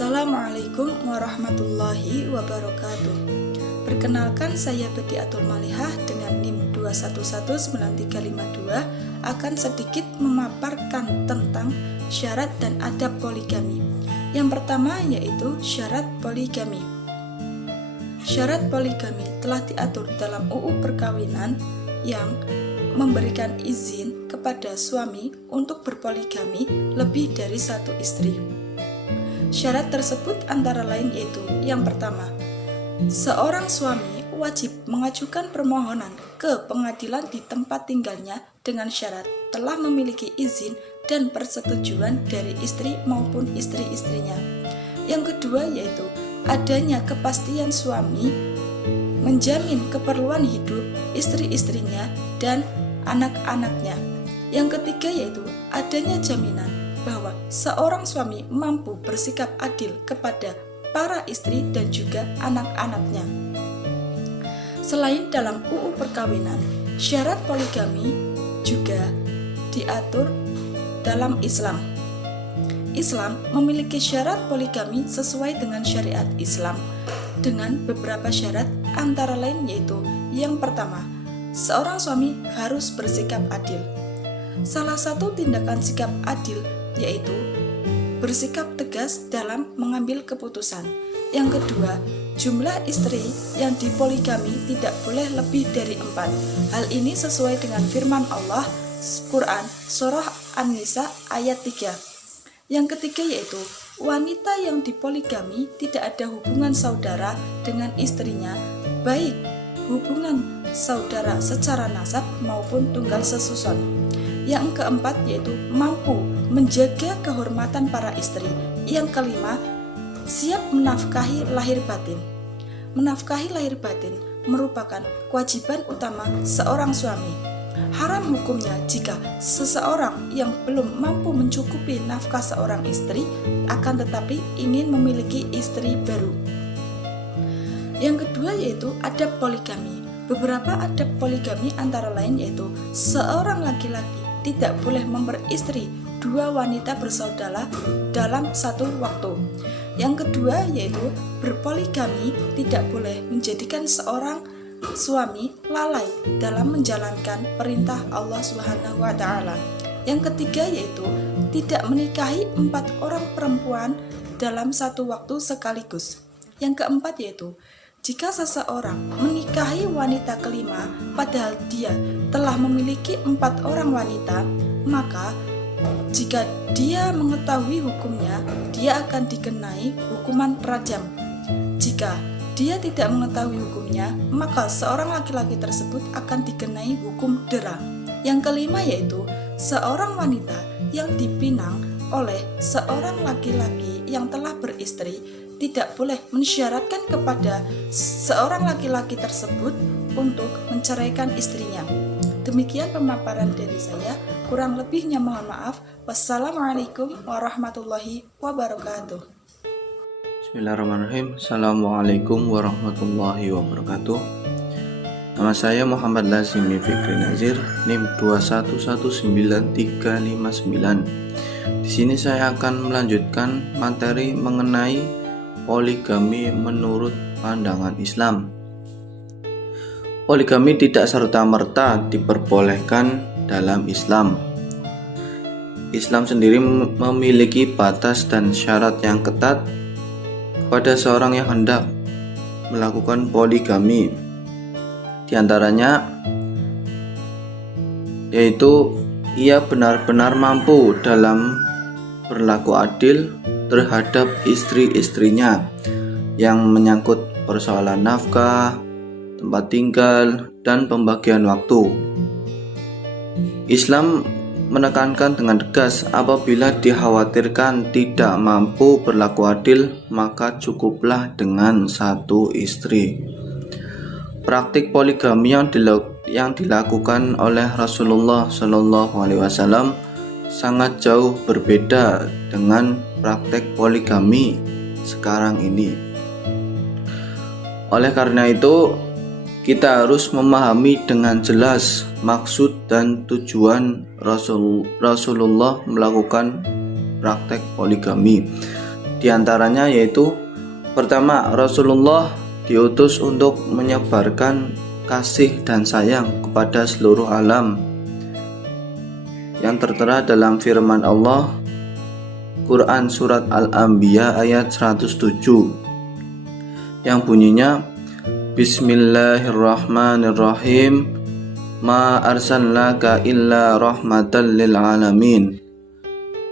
Assalamualaikum warahmatullahi wabarakatuh. Perkenalkan, saya Bediatul Malihah dengan NIM 2119352 akan sedikit memaparkan tentang syarat dan adab poligami. Yang pertama yaitu syarat poligami. Syarat poligami telah diatur dalam UU Perkawinan yang memberikan izin kepada suami untuk berpoligami lebih dari satu istri. Syarat tersebut antara lain yaitu yang pertama, seorang suami wajib mengajukan permohonan ke pengadilan di tempat tinggalnya dengan syarat telah memiliki izin dan persetujuan dari istri maupun istri-istrinya. Yang kedua yaitu adanya kepastian suami menjamin keperluan hidup istri-istrinya dan anak-anaknya. Yang ketiga yaitu adanya jaminan bahwa seorang suami mampu bersikap adil kepada para istri dan juga anak-anaknya. Selain dalam UU Perkawinan, syarat poligami juga diatur dalam Islam. Islam memiliki syarat poligami sesuai dengan syariat Islam dengan beberapa syarat antara lain yaitu yang pertama, seorang suami harus bersikap adil. Salah satu tindakan sikap adil yaitu bersikap tegas dalam mengambil keputusan. Yang kedua, jumlah istri yang dipoligami tidak boleh lebih dari 4. Hal ini sesuai dengan firman Allah Quran Surah An-Nisa ayat 3. Yang ketiga yaitu wanita yang dipoligami tidak ada hubungan saudara dengan istrinya, baik hubungan saudara secara nasab maupun tunggal sesuson. Yang keempat yaitu mampu menjaga kehormatan para istri. Yang kelima, siap menafkahi lahir batin. Menafkahi lahir batin merupakan kewajiban utama seorang suami. Haram hukumnya jika seseorang yang belum mampu mencukupi nafkah seorang istri akan tetapi ingin memiliki istri baru. Yang kedua yaitu adab poligami. Beberapa adab poligami antara lain yaitu seorang laki-laki tidak boleh memperistri 2 wanita bersaudara dalam satu waktu. Yang kedua yaitu berpoligami tidak boleh menjadikan seorang suami lalai dalam menjalankan perintah Allah Subhanahu wa Ta'ala. Yang ketiga yaitu tidak menikahi 4 orang perempuan dalam satu waktu sekaligus. Yang keempat yaitu jika seseorang menikahi wanita kelima padahal dia telah memiliki 4 orang wanita, maka jika dia mengetahui hukumnya, dia akan dikenai hukuman rajam. Jika dia tidak mengetahui hukumnya, maka seorang laki-laki tersebut akan dikenai hukum dera. Yang kelima yaitu seorang wanita yang dipinang oleh seorang laki-laki yang telah beristri tidak boleh mensyaratkan kepada seorang laki-laki tersebut untuk menceraikan istrinya. Demikian pemaparan dari saya, kurang lebihnya mohon maaf. Wassalamualaikum warahmatullahi wabarakatuh. Bismillahirrahmanirrahim. Assalamualaikum warahmatullahi wabarakatuh. Nama saya Muhammad Lazimi Fikri Nazir, NIM 2119359. Di sini saya akan melanjutkan materi mengenai poligami menurut pandangan Islam. Poligami tidak serta-merta diperbolehkan dalam Islam. Islam sendiri memiliki batas dan syarat yang ketat pada seorang yang hendak melakukan poligami. Di antaranya yaitu ia benar-benar mampu dalam berlaku adil terhadap istri-istrinya yang menyangkut persoalan nafkah, tempat tinggal, dan pembagian waktu. Islam menekankan dengan tegas apabila dikhawatirkan tidak mampu berlaku adil, maka cukuplah dengan satu istri. Praktik poligami yang dilakukan oleh Rasulullah SAW sangat jauh berbeda dengan praktek poligami sekarang ini. Oleh karena itu, kita harus memahami dengan jelas maksud dan tujuan Rasulullah melakukan praktek poligami. Di antaranya yaitu pertama, Rasulullah diutus untuk menyebarkan kasih dan sayang kepada seluruh alam yang tertera dalam firman Allah Quran Surat Al-Anbiya ayat 107 yang bunyinya Bismillahirrahmanirrahim Ma arsalnaka illa rahmatan lil alamin.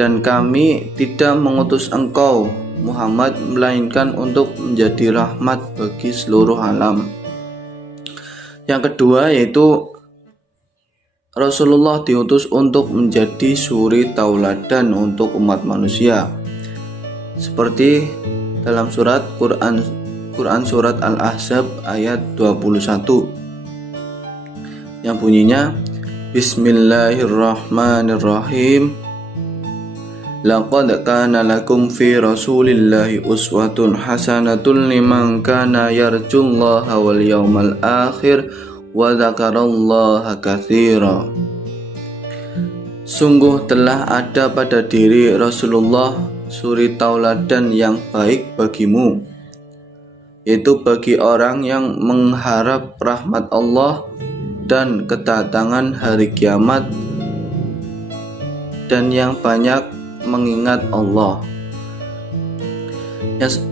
Dan kami tidak mengutus engkau Muhammad melainkan untuk menjadi rahmat bagi seluruh alam. Yang kedua yaitu Rasulullah diutus untuk menjadi suri tauladan untuk umat manusia, seperti dalam surat Quran surat Al-Ahzab ayat 21 yang bunyinya Bismillahirrahmanirrahim Laqad kana lakum fi rasulillahi uswatun hasanatun liman kana yarjullaha wal yawmal akhir wa dzakarallaha katsira. Sungguh telah ada pada diri Rasulullah suri tauladan yang baik bagimu, yaitu bagi orang yang mengharap rahmat Allah dan kedatangan hari kiamat dan yang banyak mengingat Allah.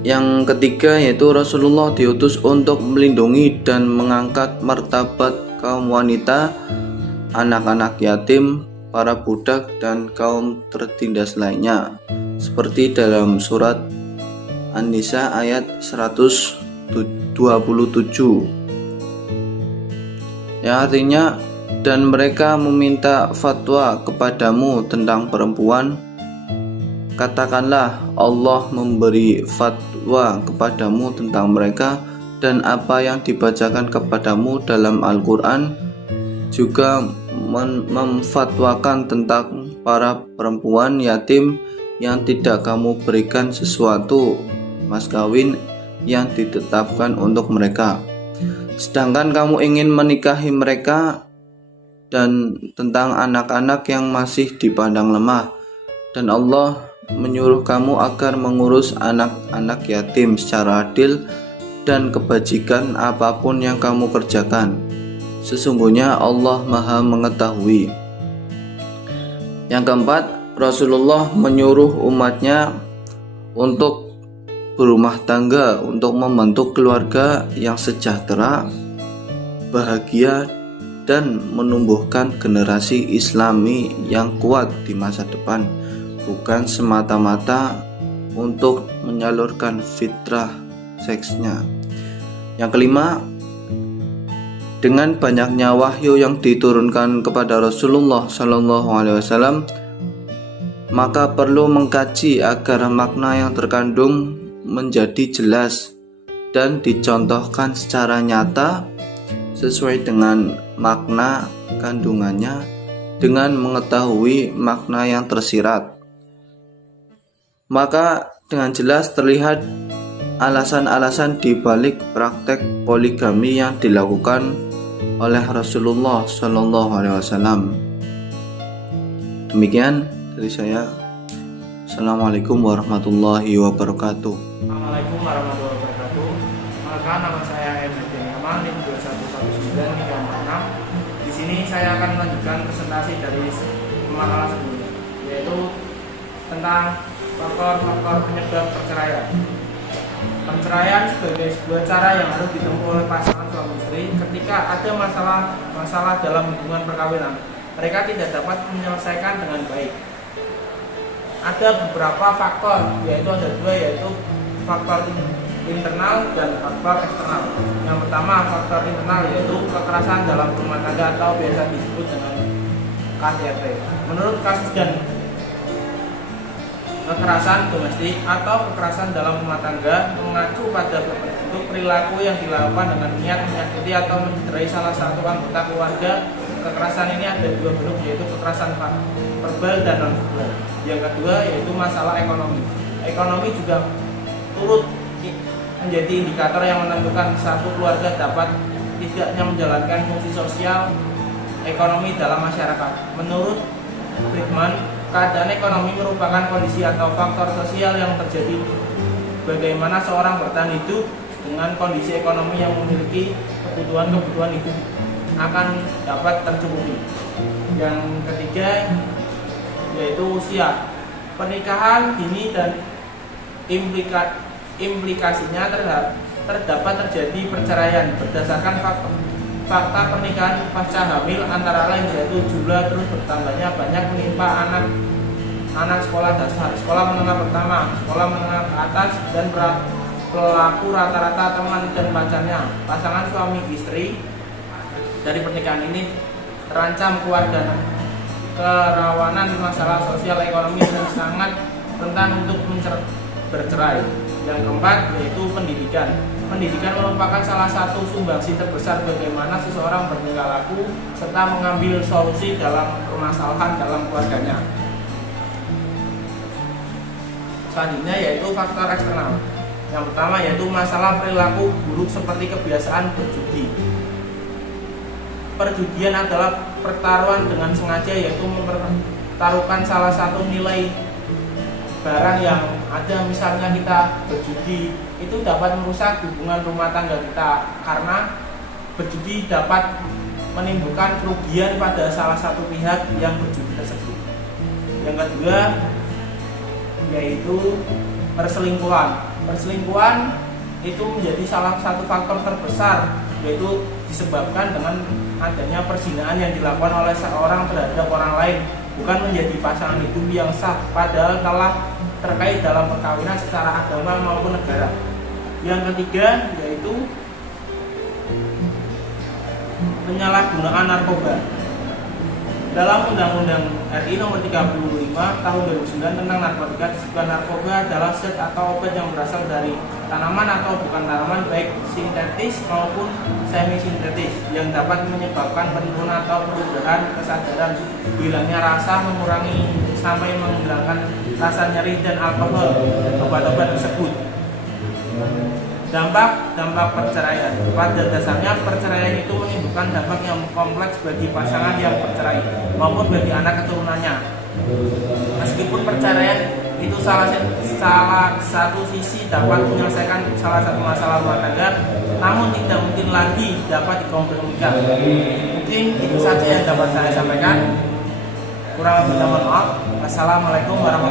Yang ketiga yaitu Rasulullah diutus untuk melindungi dan mengangkat martabat kaum wanita, anak-anak yatim, para budak dan kaum tertindas lainnya, seperti dalam surat An-Nisa ayat 127 yang artinya dan mereka meminta fatwa kepadamu tentang perempuan, katakanlah Allah memberi fatwa kepadamu tentang mereka, dan apa yang dibacakan kepadamu dalam Al-Quran juga memfatwakan tentang para perempuan yatim yang tidak kamu berikan sesuatu mas kawin yang ditetapkan untuk mereka, sedangkan kamu ingin menikahi mereka, dan tentang anak-anak yang masih dipandang lemah, dan Allah menyuruh kamu agar mengurus anak-anak yatim secara adil dan kebajikan apapun yang kamu kerjakan. Sesungguhnya Allah Maha Mengetahui. Yang keempat, Rasulullah menyuruh umatnya untuk berumah tangga, untuk membentuk keluarga yang sejahtera, bahagia, dan menumbuhkan generasi Islami yang kuat di masa depan, bukan semata-mata untuk menyalurkan fitrah seksnya. Yang kelima, dengan banyaknya wahyu yang diturunkan kepada Rasulullah SAW, maka perlu mengkaji agar makna yang terkandung menjadi jelas dan dicontohkan secara nyata sesuai dengan makna kandungannya dengan mengetahui makna yang tersirat. Maka dengan jelas terlihat alasan-alasan di balik praktek poligami yang dilakukan oleh Rasulullah SAW. Demikian dari saya. Assalamualaikum warahmatullahi wabarakatuh. Assalamualaikum warahmatullahi wabarakatuh. Maka nama saya Emre Kamal 2119346. Di sini saya akan melanjutkan presentasi dari makalah sebelumnya, yaitu tentang faktor-faktor penyebab perceraian. Perceraian sebagai sebuah cara yang harus ditempuh oleh pasangan suami istri ketika ada masalah dalam hubungan perkawinan. Mereka tidak dapat menyelesaikan dengan baik. Ada beberapa faktor, yaitu ada dua, yaitu faktor internal dan faktor eksternal. Yang pertama, faktor internal, yaitu kekerasan dalam rumah tangga atau biasa disebut dengan KDRT. Menurut kasus dan kekerasan domestik atau kekerasan dalam rumah tangga mengacu pada bentuk perilaku yang dilakukan dengan niat menyakiti atau mencederai salah satu anggota keluarga. Kekerasan ini ada dua bentuk, yaitu kekerasan verbal dan non-verbal. Yang kedua yaitu masalah ekonomi. Ekonomi juga turut menjadi indikator yang menentukan satu keluarga dapat tidaknya menjalankan fungsi sosial ekonomi dalam masyarakat. Menurut Friedman, Keadaan ekonomi merupakan kondisi atau faktor sosial yang terjadi bagaimana seorang bertahan hidup dengan kondisi ekonomi yang memiliki kebutuhan hidup akan dapat tercukupi. Yang ketiga yaitu usia. Pernikahan dini dan implikasinya terdapat terjadi perceraian berdasarkan fakta pernikahan pasca hamil, antara lain yaitu jumlah terus bertambahnya banyak menimpa anak sekolah dasar, sekolah menengah pertama, sekolah menengah ke atas, dan pelaku rata-rata teman dan pacarnya. Pasangan suami istri dari pernikahan ini terancam keluarga, kerawanan masalah sosial ekonomi dan sangat rentan untuk bercerai. Yang keempat yaitu pendidikan. Pendidikan merupakan salah satu sumbangsi terbesar bagaimana seseorang bertingkah laku serta mengambil solusi dalam permasalahan dalam keluarganya. Selanjutnya yaitu faktor eksternal. Yang pertama yaitu masalah perilaku buruk seperti kebiasaan berjudi. Perjudian adalah pertaruhan dengan sengaja, yaitu mempertaruhkan salah satu nilai barang yang ada. Misalnya kita berjudi, itu dapat merusak hubungan rumah tangga kita karena berjudi dapat menimbulkan kerugian pada salah satu pihak yang berjudi tersebut. Yang kedua yaitu perselingkuhan. Perselingkuhan itu menjadi salah satu faktor terbesar, yaitu disebabkan dengan adanya perzinahan yang dilakukan oleh seorang terhadap orang lain, bukan menjadi pasangan hidup yang sah, padahal telah terkait dalam perkawinan secara agama maupun negara. Yang ketiga yaitu penyalahgunaan narkoba. Dalam Undang-Undang RI Nomor 35 Tahun 2009 tentang narkotika disebutkan narkoba adalah zat atau obat yang berasal dari tanaman atau bukan tanaman, baik sintetis maupun semi sintetis, yang dapat menyebabkan penurunan atau perubahan kesadaran, hilangnya rasa, mengurangi sampai menghilangkan rasa nyeri dan alkohol obat-obat tersebut. Dampak perceraian. Pada dasarnya perceraian itu menimbulkan dampak yang kompleks bagi pasangan yang bercerai maupun bagi anak keturunannya. Meskipun perceraian itu salah satu sisi dapat menyelesaikan salah satu masalah rumah tangga, namun tidak mungkin lagi dapat dikompromikan. Mungkin itu saja yang dapat saya sampaikan. Kurang lebihnya mohon maaf. Wassalamualaikum warahmatullahi wabarakatuh.